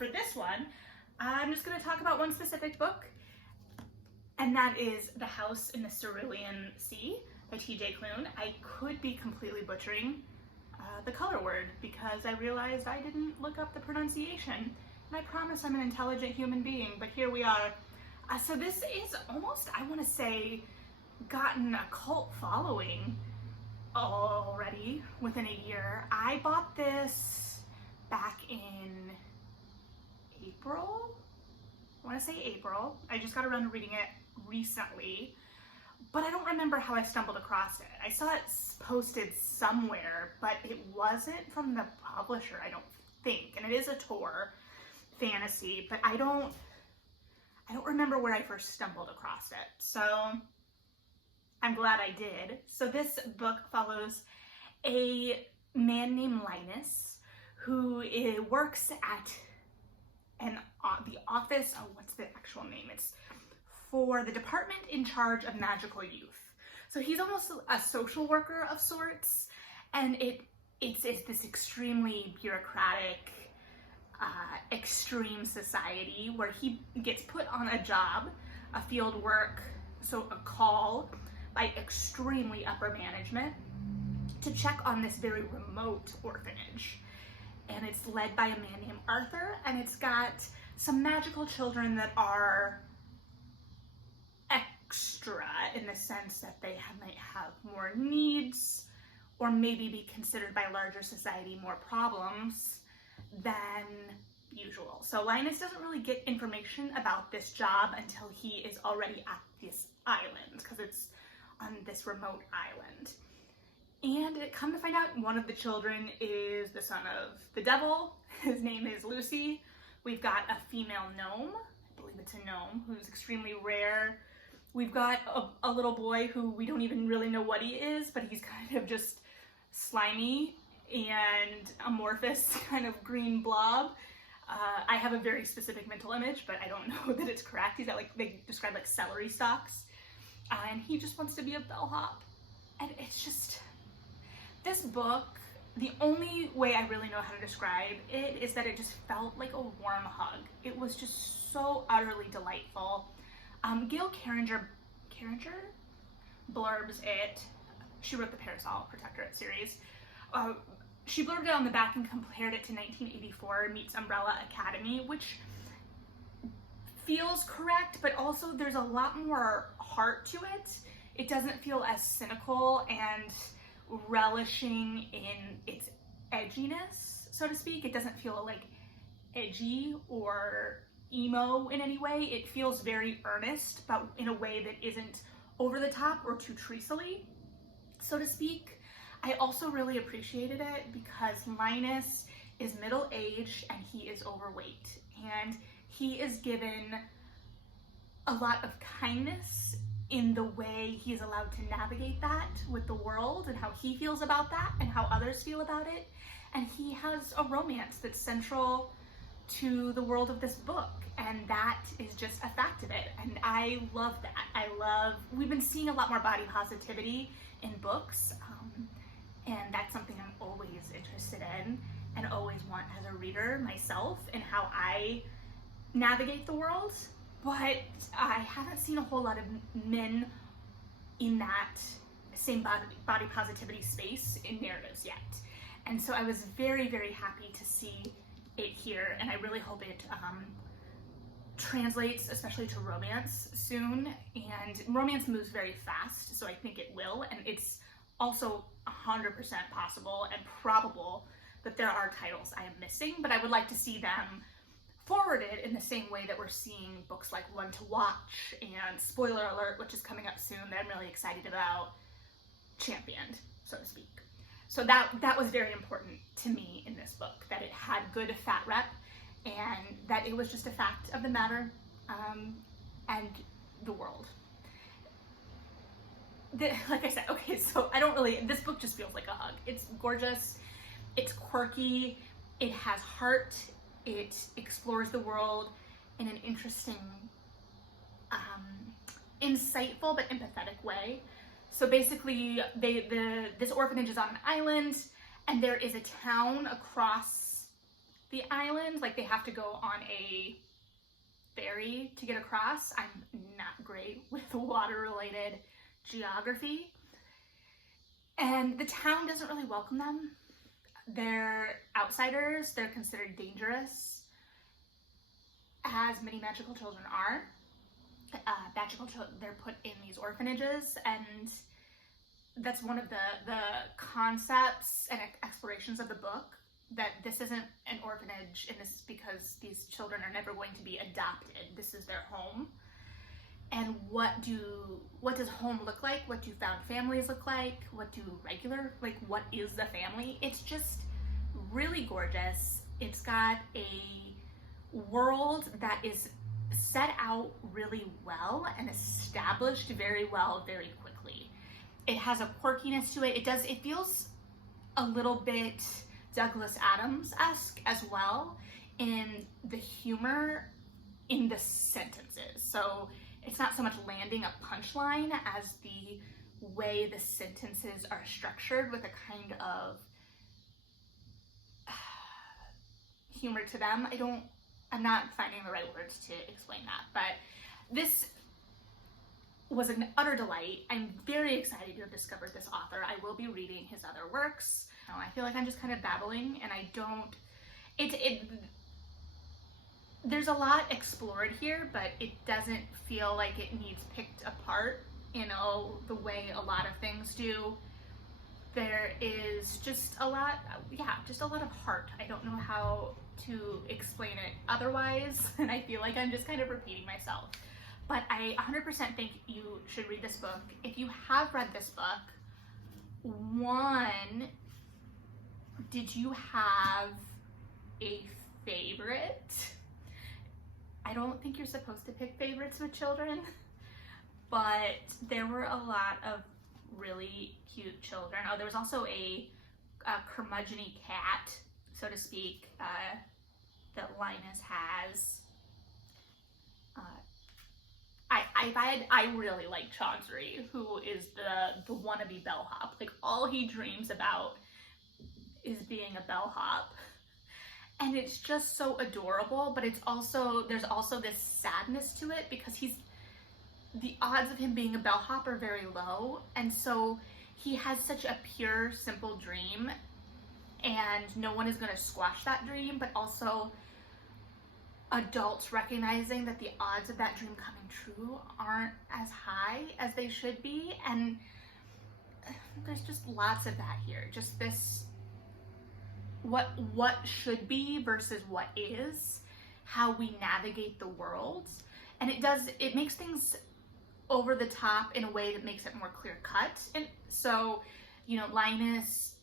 for this one, I'm just going to talk about one specific book, and that is The House in the Cerulean Sea by TJ Klune. I could be completely butchering the color word because I realized I didn't look up the pronunciation, and I promise I'm an intelligent human being, but here we are. So this is almost, I want to say, gotten a cult following already within a year. I bought this back in April. I want to say April. I just got around to reading it recently, but I don't remember how I stumbled across it. I saw it posted somewhere, but it wasn't from the publisher, I don't think. And it is a Tor fantasy, but I don't remember where I first stumbled across it. So I'm glad I did. So this book follows a man named Linus who works at the office, what's the actual name? It's for the department in charge of magical youth. So he's almost a social worker of sorts, and it's this extremely bureaucratic, extreme society where he gets put on a job, a field work, so a call by extremely upper management to check on this very remote orphanage. And it's led by a man named Arthur, and it's got some magical children that are extra in the sense that they might have more needs or maybe be considered by larger society more problems than usual. So Linus doesn't really get information about this job until he is already at this island, because it's on this remote island. And come to find out, one of the children is the son of the devil. His name is Lucy. We've got a female gnome, I believe it's a gnome, who's extremely rare. We've got a little boy who we don't even really know what he is, but he's kind of just slimy and amorphous kind of green blob. I have a very specific mental image, but I don't know that it's correct. He's got they describe like celery stalks. And he just wants to be a bellhop. And it's just, this book, the only way I really know how to describe it is that it just felt like a warm hug. It was just so utterly delightful. Gail Garriger blurbs it. She wrote the Parasol Protectorate series. She blurbed it on the back and compared it to 1984 meets Umbrella Academy, which feels correct, but also there's a lot more heart to it. It doesn't feel as cynical and relishing in its edginess, so to speak. It doesn't feel like edgy or emo in any way. It feels very earnest, but in a way that isn't over the top or too treacly, so to speak. I also really appreciated it because Linus is middle-aged and he is overweight, and he is given a lot of kindness in the way he is allowed to navigate that with the world and how he feels about that and how others feel about it. And he has a romance that's central to the world of this book, and that is just a fact of it. And I love that. We've been seeing a lot more body positivity in books, and that's something I'm always interested in and always want as a reader myself and how I navigate the world. But I haven't seen a whole lot of men in that same body positivity space in narratives yet. And so I was very, very happy to see it here, and I really hope it translates, especially to romance soon. And romance moves very fast, so I think it will, and it's also 100% possible and probable that there are titles I am missing, but I would like to see them forwarded in the same way that we're seeing books like One to Watch and, spoiler alert, which is coming up soon, that I'm really excited about, championed, so to speak. So that was very important to me in this book, that it had good fat rep and that it was just a fact of the matter and the world. Like I said, okay, so this book just feels like a hug. It's gorgeous, it's quirky, it has heart, it explores the world in an interesting, insightful but empathetic way. So basically, this orphanage is on an island, and there is a town across the island. Like, they have to go on a ferry to get across. I'm not great with water-related geography. And the town doesn't really welcome them. They're outsiders, they're considered dangerous, as many magical children are. Magical children, they're put in these orphanages, and that's one of the concepts and explorations of the book, that this isn't an orphanage, and this is because these children are never going to be adopted. This is their home. And what does home look like? What do found families look like? What is the family? It's just really gorgeous. It's got a world that is set out really well and established very well, very quickly. It has a quirkiness to it. It feels a little bit Douglas Adams-esque as well in the humor in the sentences. So it's not so much landing a punchline as the way the sentences are structured, with a kind of humor to them. I'm not finding the right words to explain that, but this was an utter delight. I'm very excited to have discovered this author. I will be reading his other works. I feel like I'm just kind of babbling, and there's a lot explored here, but it doesn't feel like it needs picked apart, the way a lot of things do. There is just a lot of heart. I don't know how to explain it otherwise, and I feel like I'm just kind of repeating myself. But I 100% think you should read this book. If you have read this book, one, did you have a favorite? I don't think you're supposed to pick favorites with children, but there were a lot of really cute children. Oh, there was also a curmudgeon-y cat, so to speak, that Linus has. I really like Chauncey, who is the wannabe bellhop. Like, all he dreams about is being a bellhop. And it's just so adorable, but there's also this sadness to it, because the odds of him being a bellhop are very low, and so he has such a pure, simple dream, and no one is going to squash that dream, but also adults recognizing that the odds of that dream coming true aren't as high as they should be, and there's just lots of that here. Just this, what should be versus what is, how we navigate the world. And it makes things over the top in a way that makes it more clear cut. And so, Linus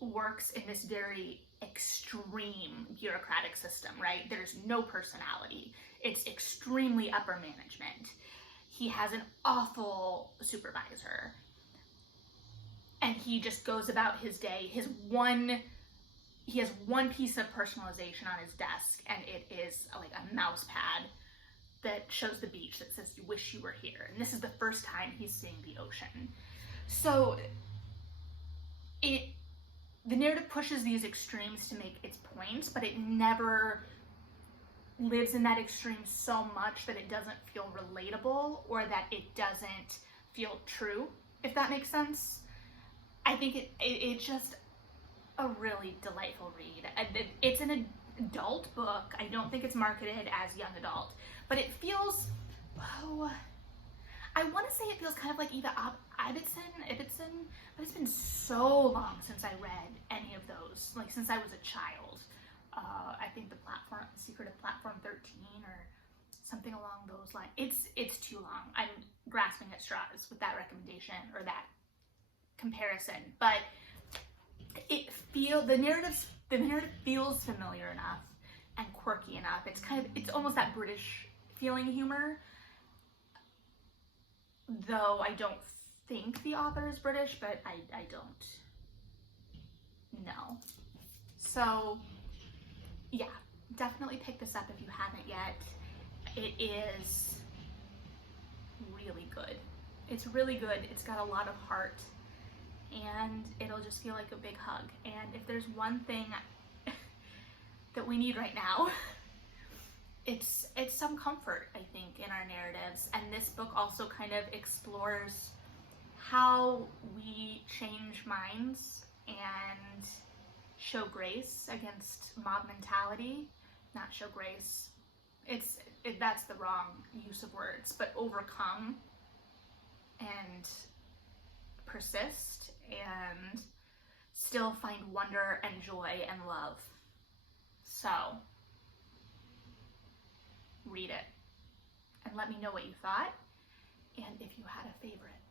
works in this very extreme bureaucratic system, right? There's no personality. It's extremely upper management. He has an awful supervisor, and he just goes about his day. He has one piece of personalization on his desk, and it is like a mouse pad that shows the beach that says, "You wish you were here." And this is the first time he's seeing the ocean. So the narrative pushes these extremes to make its points, but it never lives in that extreme so much that it doesn't feel relatable, or that it doesn't feel true, if that makes sense. I think it's just a really delightful read. It's an adult book. I don't think it's marketed as young adult, but it feels, I want to say it feels kind of like either Ibbotson, but it's been so long since I read any of those, like since I was a child. I think The Secret of Platform 13 or something along those lines. It's too long. I'm grasping at straws with that recommendation or that comparison, but the narrative feels familiar enough and quirky enough. It's almost that British feeling humor, though I don't think the author is British, but I don't know. So yeah, definitely pick this up if you haven't yet. It is really good. It's really good. It's got a lot of heart, and it'll just feel like a big hug. And if there's one thing that we need right now. It's some comfort, I think, in our narratives, and this book also kind of explores how we change minds and show grace against mob mentality. Not show grace, that's the wrong use of words, but overcome and persist and still find wonder and joy and love. So, read it and let me know what you thought and if you had a favorite.